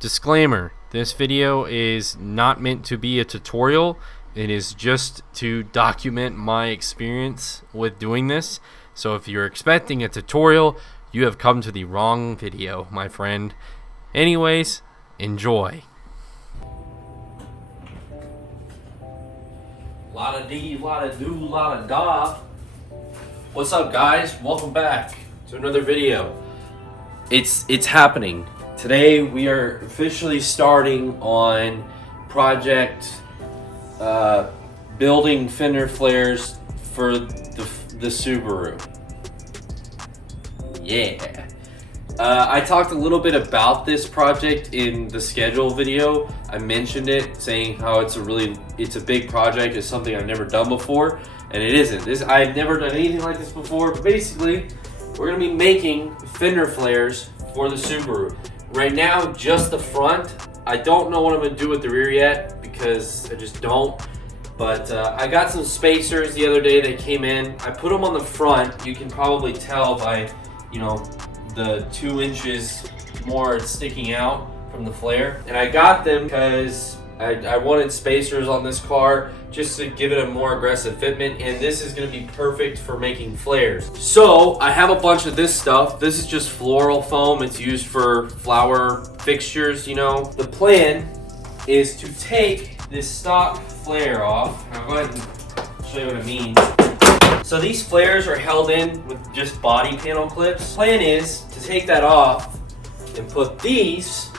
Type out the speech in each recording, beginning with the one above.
Disclaimer, this video is not meant to be a tutorial. It is just to document my experience with doing this. So if you're expecting a tutorial, you have come to the wrong video, my friend. Anyways, enjoy. Lot of dee, lot of do, lot of da. What's up, guys? Welcome back to another video. It's happening. Today we are officially starting on project building Fender flares for the Subaru. Yeah. I talked a little bit about this project in the schedule video. I mentioned it, saying how it's a big project. It's something I've never done before, and it isn't. I've never done anything like this before. But basically, we're gonna be making Fender flares for the Subaru. Right now, just the front. I don't know what I'm gonna do with the rear yet because I just don't. But I got some spacers the other day that came in. I put them on the front. You can probably tell by, the 2 inches more sticking out from the flare. And I got them because I wanted spacers on this car just to give it a more aggressive fitment, and this is going to be perfect for making flares. So I have a bunch of this stuff. This is just floral foam. It's used for flower fixtures, The plan is to take this stock flare off. I'll go ahead and show you what I mean. So these flares are held in with just body panel clips. Plan is to take that off and put these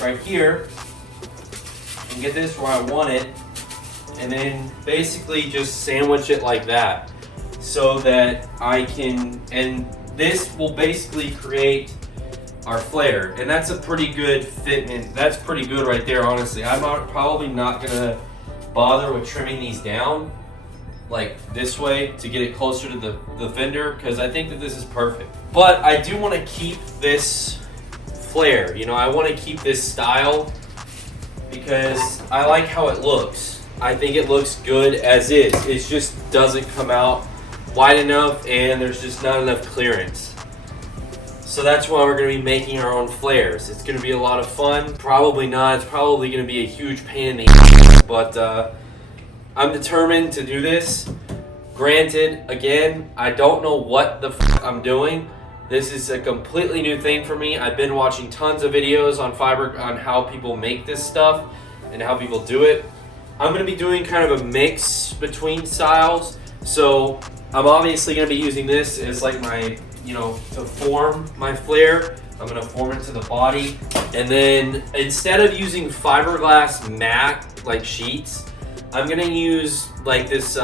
right here and get this where I want it, and then basically just sandwich it like that so that I can, and this will basically create our flare. And that's a pretty good fitment. That's pretty good right there, honestly. I'm probably not gonna bother with trimming these down like this way to get it closer to the Fender, because I think that this is perfect. But I do want to keep this flare, I want to keep this style because I like how it looks. I think it looks good as is. It just doesn't come out wide enough, and there's just not enough clearance. So that's why we're going to be making our own flares. It's going to be a lot of fun. Probably not. It's probably going to be a huge pain in the ass, but I'm determined to do this. Granted, again, I don't know what the f I'm doing. This is a completely new thing for me. I've been watching tons of videos on how people make this stuff and how people do it. I'm going to be doing kind of a mix between styles. So I'm obviously going to be using this as like my, to form my flare. I'm going to form it to the body. And then instead of using fiberglass matte like sheets, I'm going to use like this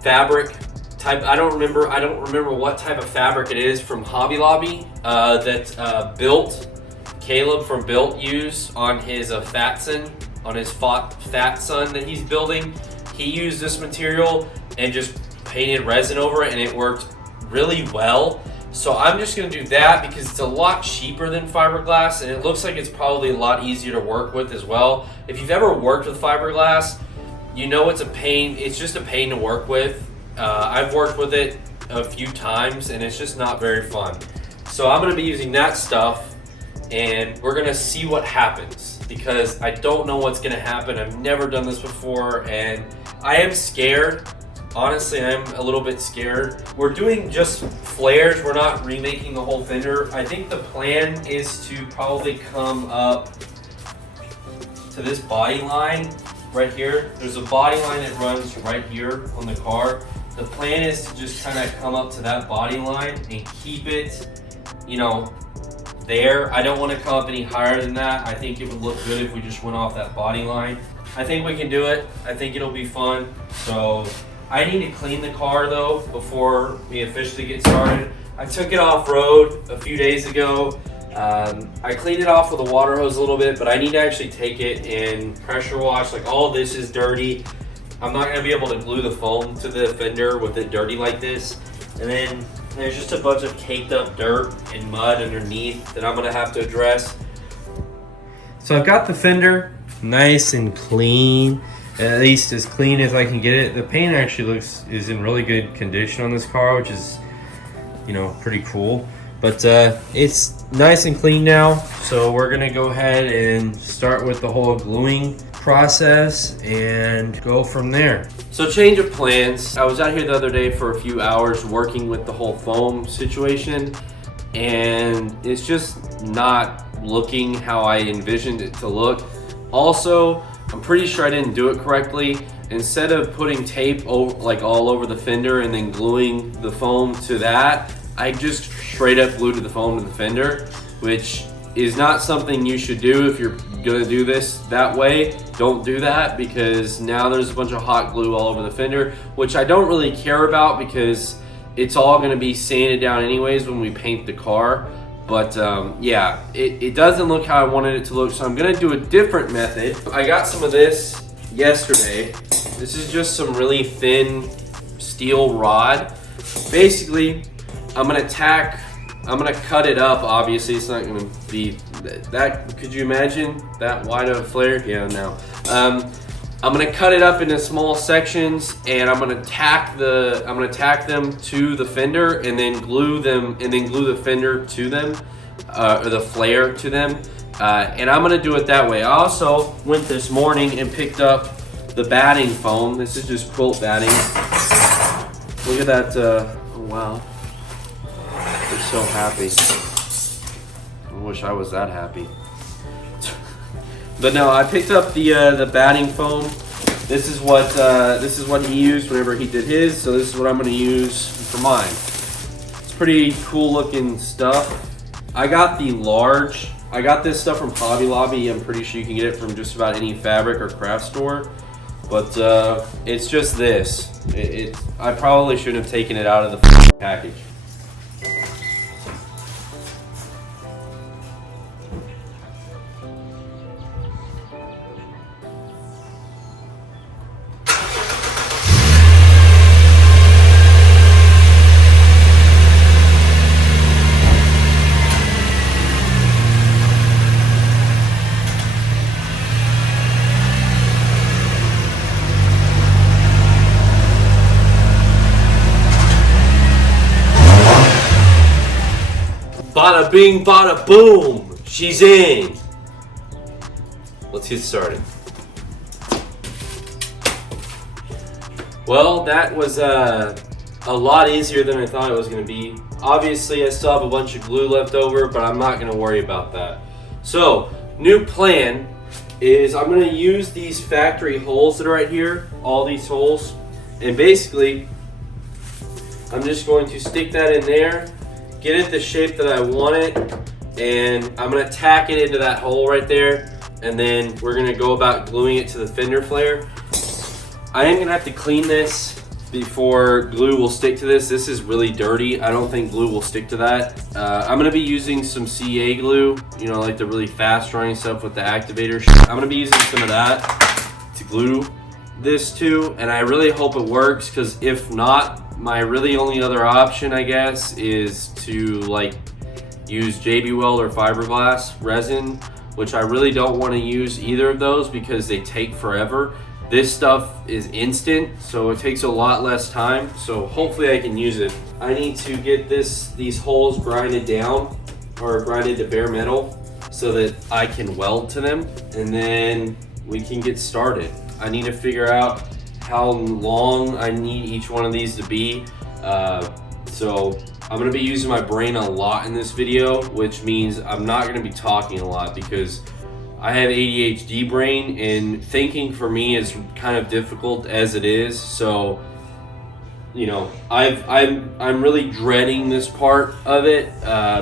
fabric type. I don't remember what type of fabric it is from Hobby Lobby that Caleb from Built used on his Fatson, on his Fatson that he's building. He used this material and just painted resin over it, and it worked really well. So I'm just going to do that because it's a lot cheaper than fiberglass, and it looks like it's probably a lot easier to work with as well. If you've ever worked with fiberglass, it's a pain. It's just a pain to work with. I've worked with it a few times, and it's just not very fun. So I'm going to be using that stuff, and we're going to see what happens because I don't know what's going to happen. I've never done this before, and I am scared. Honestly, I'm a little bit scared. We're doing just flares. We're not remaking the whole Fender. I think the plan is to probably come up to this body line right here. There's a body line that runs right here on the car. The plan is to just kind of come up to that body line and keep it, there. I don't want to come up any higher than that. I think it would look good if we just went off that body line. I think we can do it. I think it'll be fun. So I need to clean the car though before we officially get started. I took it off-road a few days ago. I cleaned it off with a water hose a little bit, but I need to actually take it and pressure wash. Like, all this is dirty. I'm not going to be able to glue the foam to the Fender with it dirty like this. And then there's just a bunch of caked up dirt and mud underneath that I'm going to have to address. So I've got the Fender nice and clean, at least as clean as I can get it. The paint actually is in really good condition on this car, which is, pretty cool. But it's nice and clean now, so we're gonna go ahead and start with the whole gluing process and go from there. So change of plans. I was out here the other day for a few hours working with the whole foam situation, and it's just not looking how I envisioned it to look. Also, I'm pretty sure I didn't do it correctly. Instead of putting tape over, like all over the fender and then gluing the foam to that, I just straight up glued the foam to the fender, which is not something you should do. If you're gonna do this that way, don't do that, because now there's a bunch of hot glue all over the fender, which I don't really care about because it's all gonna be sanded down anyways when we paint the car. But yeah, it doesn't look how I wanted it to look, so I'm gonna do a different method. I got some of this yesterday. This is just some really thin steel rod. Basically, I'm gonna cut it up. Obviously, it's not gonna be that. Could you imagine that wide of a flare? Yeah, no. I'm gonna cut it up into small sections, and I'm gonna tack them to the fender, and then glue the fender to them, or the flare to them. And I'm gonna do it that way. I also went this morning and picked up the batting foam. This is just quilt batting. Look at that. Oh wow. They're so happy. I wish I was that happy. But no, I picked up the batting foam. This is what he used whenever he did his. So this is what I'm going to use for mine. It's pretty cool looking stuff. I got the large. I got this stuff from Hobby Lobby. I'm pretty sure you can get it from just about any fabric or craft store. But it's just this. I probably shouldn't have taken it out of the package. Bada bing, bada boom. She's in. Let's get started. Well, that was a lot easier than I thought it was going to be. Obviously, I still have a bunch of glue left over, but I'm not going to worry about that. So, new plan is I'm going to use these factory holes that are right here, all these holes, and basically, I'm just going to stick that in there, get it the shape that I want it, and I'm gonna tack it into that hole right there, and then we're gonna go about gluing it to the fender flare. I am gonna have to clean this before glue will stick to this. This is really dirty. I don't think glue will stick to that. I'm gonna be using some CA glue, you know, like the really fast running stuff with the activator. I'm gonna be using some of that to glue this to, and I really hope it works, because if not, my really only other option, I guess, is to like use JB Weld or fiberglass resin, which I really don't want to use either of those because they take forever. This stuff is instant, so it takes a lot less time, so hopefully I can use it. I need to get these holes grinded down, or grinded to bare metal, so that I can weld to them, and then we can get started. I need to figure out how long I need each one of these to be. So I'm gonna be using my brain a lot in this video, which means I'm not gonna be talking a lot because I have ADHD brain, and thinking for me is kind of difficult as it is. So, you know, I'm really dreading this part of it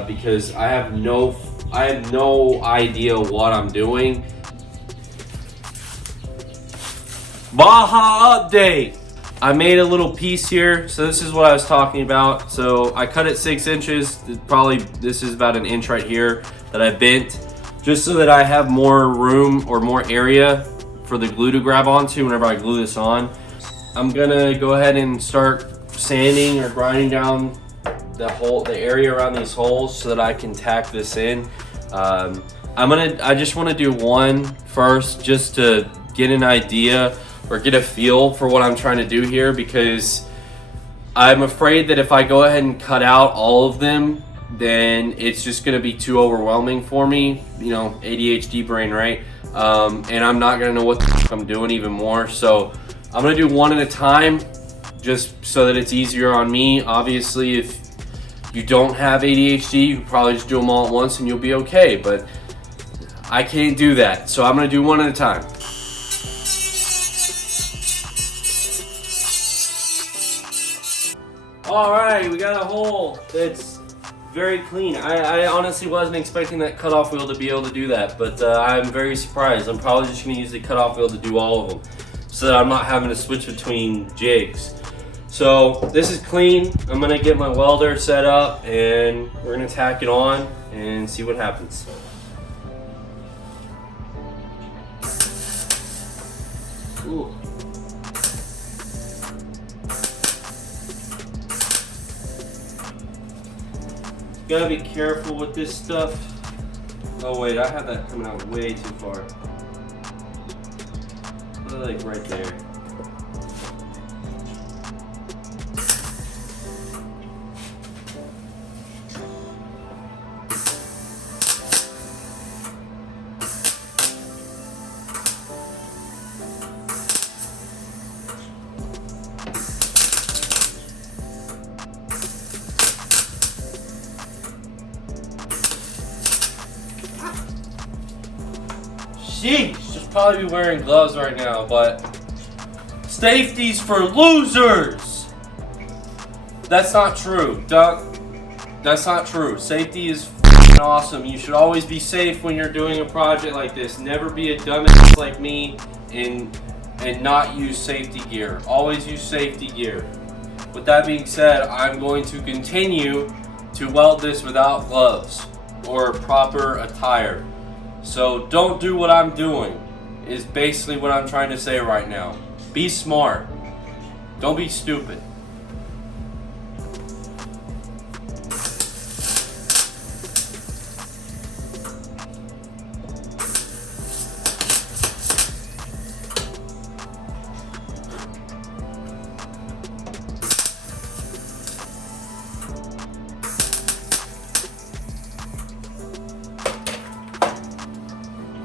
because I have no idea what I'm doing. Baja update. I made a little piece here, so this is what I was talking about. So I cut it 6 inches. This is about an inch right here that I bent, just so that I have more room or more area for the glue to grab onto whenever I glue this on. I'm gonna go ahead and start sanding or grinding down the area around these holes so that I can tack this in. I just want to do one first, just to get an idea or get a feel for what I'm trying to do here, because I'm afraid that if I go ahead and cut out all of them, then it's just gonna be too overwhelming for me. You know, ADHD brain, right? And I'm not gonna know what the fuck I'm doing even more. So I'm gonna do one at a time, just so that it's easier on me. Obviously, if you don't have ADHD, you can probably just do them all at once and you'll be okay, but I can't do that. So I'm gonna do one at a time. All right, we got a hole that's very clean. I honestly wasn't expecting that cutoff wheel to be able to do that, but I'm very surprised. I'm probably just gonna use the cutoff wheel to do all of them, so that I'm not having to switch between jigs. So this is clean. I'm gonna get my welder set up and we're gonna tack it on and see what happens. Ooh. Gotta be careful with this stuff. Oh wait, I have that coming out way too far. Like right there. Sheesh, should probably be wearing gloves right now, but safety's for losers. That's not true. That's not true. Safety is awesome. You should always be safe when you're doing a project like this. Never be a dumbass like me and not use safety gear. Always use safety gear. With that being said, I'm going to continue to weld this without gloves or proper attire. So don't do what I'm doing, is basically what I'm trying to say right now. Be smart. Don't be stupid.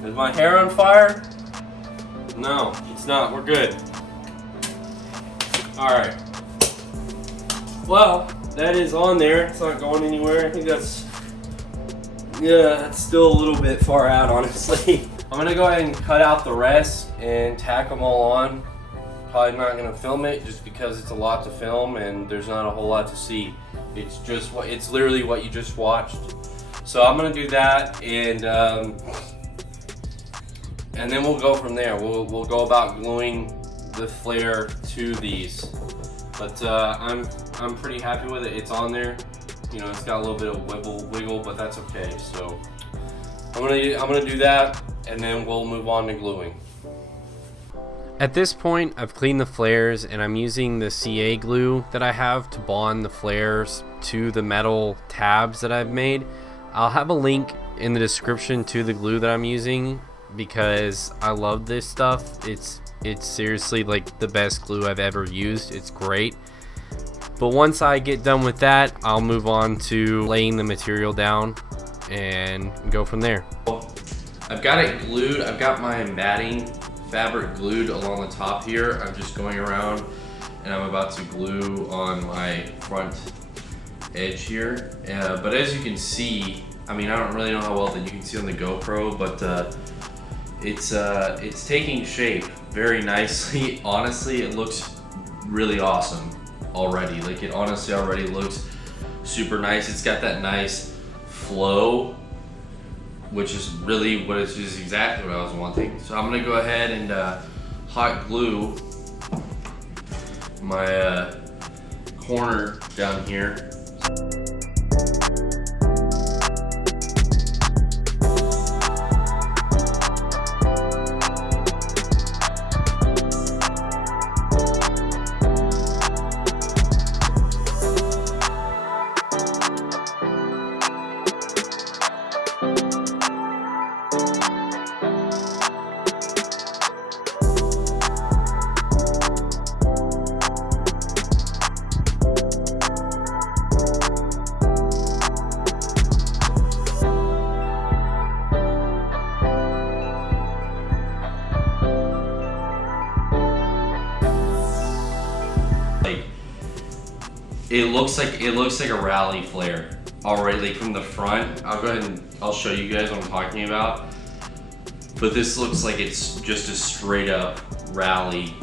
Is my hair on fire? No, it's not. We're good. Alright. Well, that is on there. It's not going anywhere. I think that's still a little bit far out, honestly. I'm gonna go ahead and cut out the rest and tack them all on. Probably not gonna film it just because it's a lot to film and there's not a whole lot to see. It's literally what you just watched. So I'm gonna do that and then we'll go from there. We'll go about gluing the flare to these. But I'm pretty happy with it. It's on there. You know, it's got a little bit of wiggle, but that's okay. So I'm gonna do that, and then we'll move on to gluing. At this point, I've cleaned the flares, and I'm using the CA glue that I have to bond the flares to the metal tabs that I've made. I'll have a link in the description to the glue that I'm using, because I love this stuff. It's seriously like the best glue I've ever used. It's great. But once I get done with that, I'll move on to laying the material down and go from there. I've got it glued. I've got my matting fabric glued along the top here. I'm just going around and I'm about to glue on my front edge here. But as you can see, I mean, I don't really know how well that you can see on the GoPro, but it's taking shape very nicely. Honestly, it looks really awesome already. Like, it honestly already looks super nice. It's got that nice flow, which is really what it's just exactly what I was wanting. So I'm gonna go ahead and hot glue my corner down here. it looks like a rally flare already, like from the front. I'll go ahead and I'll show you guys what I'm talking about. But this looks like it's just a straight up rally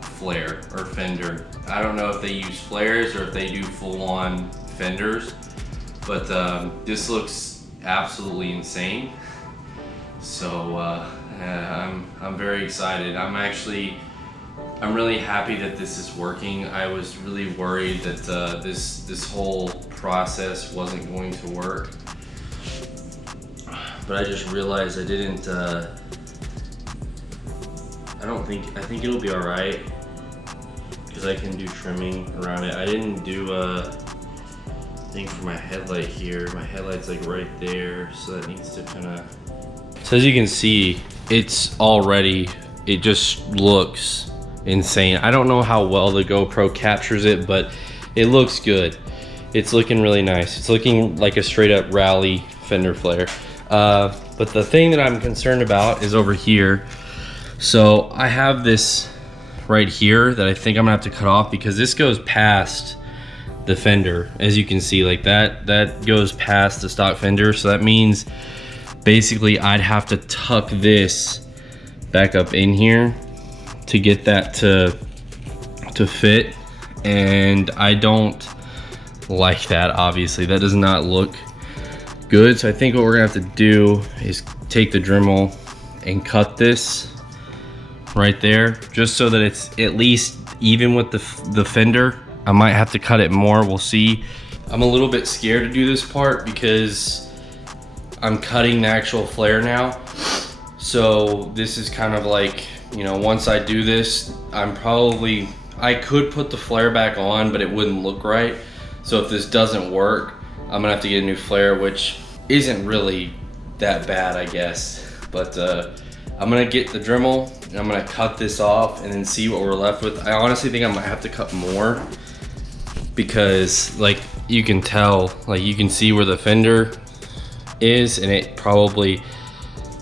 flare or Fender. I don't know if they use flares or if they do full on Fenders, but this looks absolutely insane. So I'm very excited. I'm really happy that this is working. I was really worried that this whole process wasn't going to work, but I just realized I didn't. I think it'll be all right because I can do trimming around it. I didn't do a thing for my headlight here. My headlight's like right there, so that needs to kind of. So as you can see, it's already. It just looks insane. I don't know how well the GoPro captures it, but it looks good. It's looking really nice. It's looking like a straight up rally Fender flare. But the thing that I'm concerned about is over here. So I have this right here that I think I'm gonna have to cut off because this goes past the Fender. As you can see, like that goes past the stock Fender. So that means basically I'd have to tuck this back up in here to get that to fit, and I don't like that. Obviously that does not look good. So I think what we're gonna have to do is take the Dremel and cut this right there, just so that it's at least even with the Fender. I might have to cut it more, we'll see. I'm a little bit scared to do this part because I'm cutting the actual flare now. So this is kind of like, you know, once I do this, I could put the flare back on, but it wouldn't look right. So if this doesn't work, I'm gonna have to get a new flare, which isn't really that bad, I guess. But I'm gonna get the Dremel and I'm gonna cut this off and then see what we're left with. I honestly think I might have to cut more because like you can tell, like you can see where the Fender is, and it probably,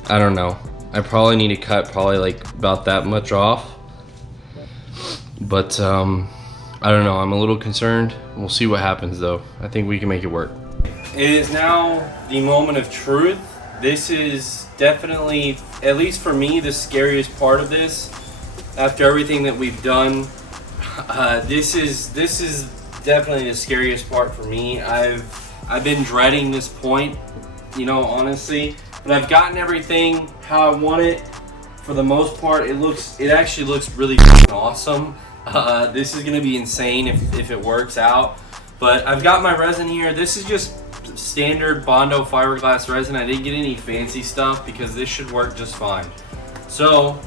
I don't know, I probably need to cut probably like about that much off. But I don't know, I'm a little concerned. We'll see what happens though. I think we can make it work. It is now the moment of truth. This is definitely, at least for me, the scariest part of this. After everything that we've done, this is definitely the scariest part for me. I've been dreading this point, you know, honestly. But I've gotten everything how I want it. For the most part, it actually looks really awesome. This is gonna be insane if it works out. But I've got my resin here. This is just standard Bondo fiberglass resin. I didn't get any fancy stuff because this should work just fine. So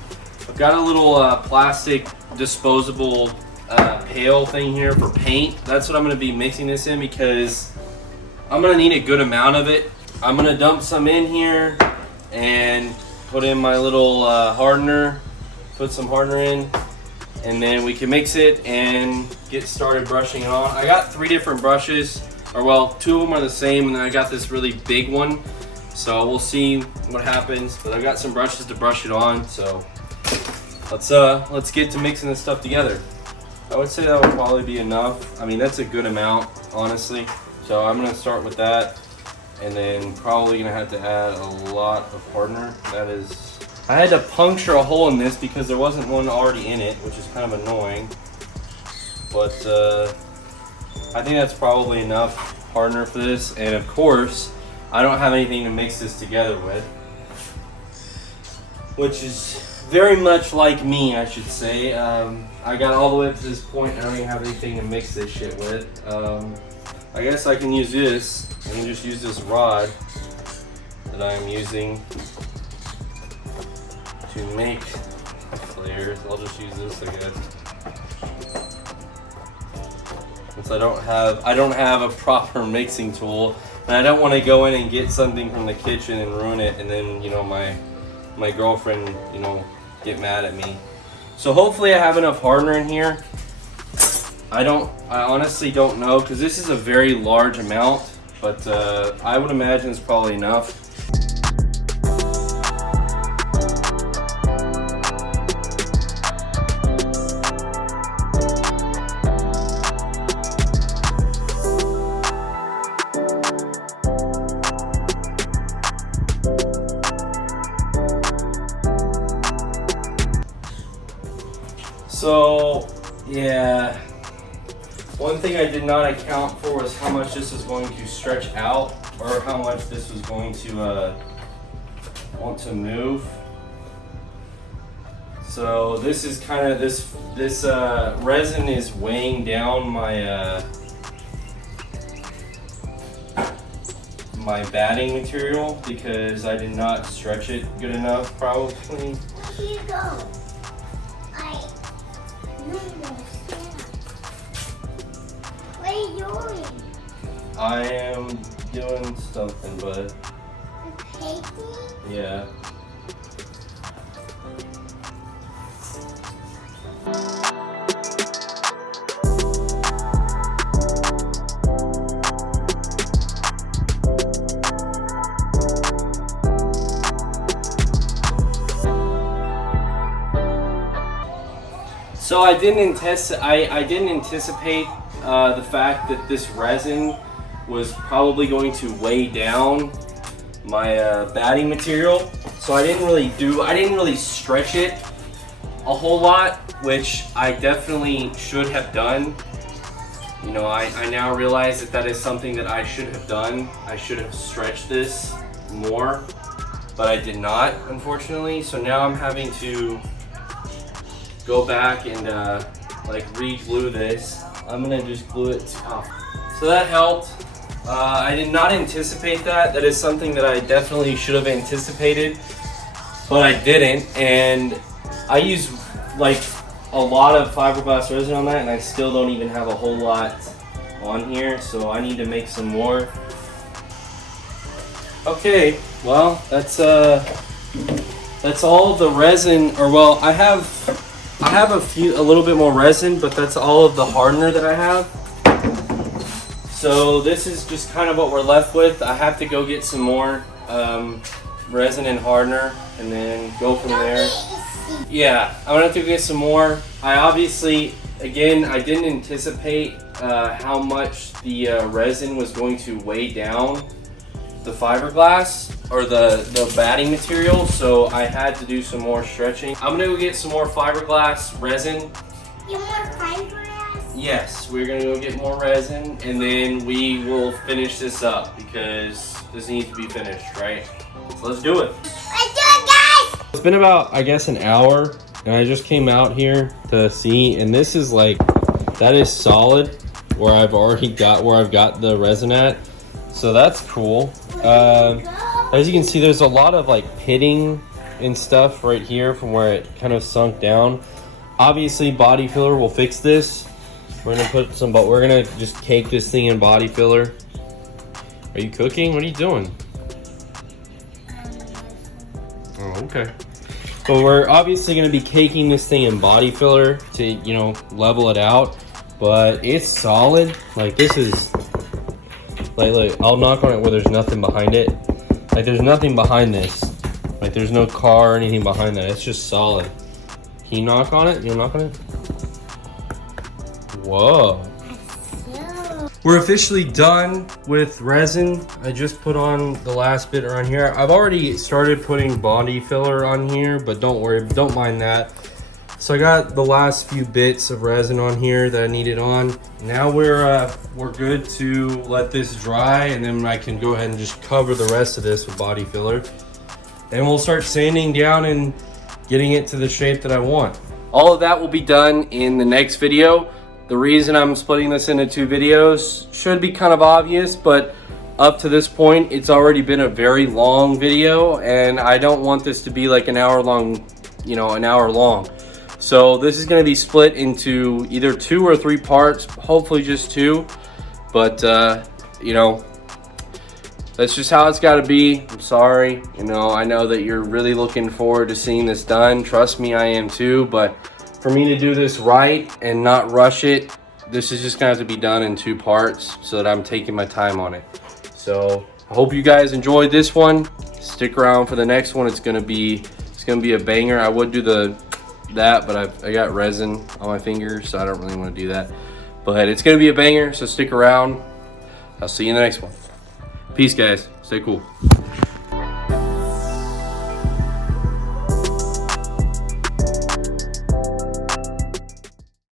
I've got a little plastic disposable pail thing here for paint. That's what I'm gonna be mixing this in because I'm gonna need a good amount of it. I'm gonna dump some in here and put in my little hardener, put some hardener in, and then we can mix it and get started brushing it on. I got 3 different brushes, or well, 2 of them are the same, and then I got this really big one. So we'll see what happens, but I've got some brushes to brush it on. So let's get to mixing this stuff together. I would say that would probably be enough. I mean, that's a good amount, honestly. So I'm gonna start with that, and then probably gonna have to add a lot of hardener. That is, I had to puncture a hole in this because there wasn't one already in it, which is kind of annoying. But I think that's probably enough hardener for this. And of course, I don't have anything to mix this together with, which is very much like me, I should say. I got all the way up to this point and I don't even have anything to mix this shit with. I guess I can use this. I can just use this rod that I'm using to make flares. I'll just use this, I guess. Since I don't have a proper mixing tool, and I don't want to go in and get something from the kitchen and ruin it, and then, you know, my girlfriend, you know, get mad at me. So hopefully I have enough hardener in here. I honestly don't know, because this is a very large amount, but I would imagine it's probably enough. So, yeah. One thing I did not account for was how much this was going to stretch out, or how much this was going to want to move. So this is kind of this resin is weighing down my my batting material because I did not stretch it good enough, probably. Where you go? What are you doing? I am doing something, bud. Painting? Yeah. So I didn't anticipate the fact that this resin was probably going to weigh down my batting material. So I didn't really stretch it a whole lot, which I definitely should have done. You know, I now realize that is something that I should have done. I should have stretched this more, but I did not, unfortunately. So now I'm having to go back and like re-glue this. I'm gonna just glue it off. So that helped. I did not anticipate that. That is something that I definitely should have anticipated, but I didn't. And I use like a lot of fiberglass resin on that, and I still don't even have a whole lot on here. So I need to make some more. Okay, well that's all the resin, or well, I have a little bit more resin, but that's all of the hardener that I have. So this is just kind of what we're left with. I have to go get some more resin and hardener and then go from there. Yeah, I'm gonna have to get some more. I obviously, again, I didn't anticipate how much the resin was going to weigh down the fiberglass or the batting material, so I had to do some more stretching. I'm gonna go get some more fiberglass resin. You want fiberglass? Yes, we're gonna go get more resin, and then we will finish this up because this needs to be finished, right? So let's do it. Let's do it, guys! It's been about, I guess, an hour, and I just came out here to see, and this is like, that is solid where I've got the resin at. So that's cool. As you can see, there's a lot of like pitting and stuff right here from where it kind of sunk down. Obviously, body filler will fix this. We're gonna just cake this thing in body filler. Are you cooking? What are you doing? Oh, okay. But we're obviously gonna be caking this thing in body filler to, you know, level it out. But it's solid. Like, this is, like, look, I'll knock on it where there's nothing behind it. Like, there's nothing behind this. Like, there's no car or anything behind that. It's just solid. Can you knock on it? You knock on it? Whoa. We're officially done with resin. I just put on the last bit around here. I've already started putting body filler on here, but don't worry, don't mind that. So I got the last few bits of resin on here that I needed on. Now we're good to let this dry, and then I can go ahead and just cover the rest of this with body filler. And we'll start sanding down and getting it to the shape that I want. All of that will be done in the next video. The reason I'm splitting this into 2 videos should be kind of obvious, but up to this point, it's already been a very long video, and I don't want this to be like an hour long, you know, an hour long. So this is going to be split into either 2 or 3 parts, hopefully just 2. But, you know, that's just how it's got to be. I'm sorry. You know, I know that you're really looking forward to seeing this done. Trust me, I am too. But for me to do this right and not rush it, this is just going to have to be done in 2 parts so that I'm taking my time on it. So I hope you guys enjoyed this one. Stick around for the next one. It's gonna be a banger. I would do that, but I got resin on my fingers, so I don't really want to do that. But it's gonna be a banger, so stick around. I'll see you in the next one. Peace, guys. Stay cool.